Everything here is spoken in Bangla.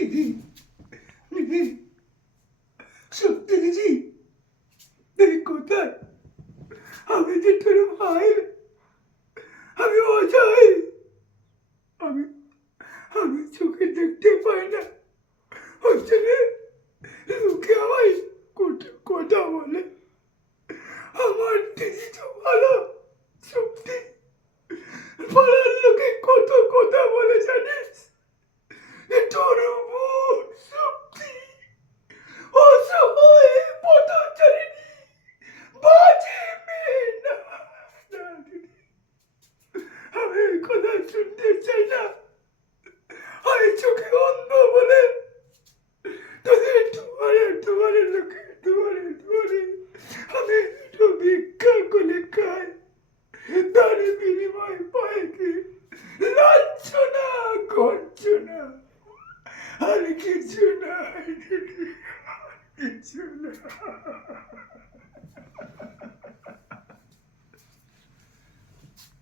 দিদি দিদি সত্যি দিদি দিদি কোথায়? আমি যে তোর ভাই, আমি অজয়, আমি আমি চোখে দেখতে পাই না, হচ্ছে লোকে আমায় কথা বলে। আমার দিদি তো ভালো, সত্যি পাড়ার লোকে কত কথা বলে জানিস? তোর বোন সত্যি অসহায় পথচারিণী, বাজে মেয়ে না। না দিদি, আমি এই কথা শুনতে চাই না। আমি চোখে অন্ধ বলে তোদের তোমারে লোকে তোমারে আমি একটু ভিক্ষা করে খাই, তার বিনিময় পাই কি লাঞ্ছনা গঞ্জনা, আর কিছু নাই দিদি, আর কিছু না।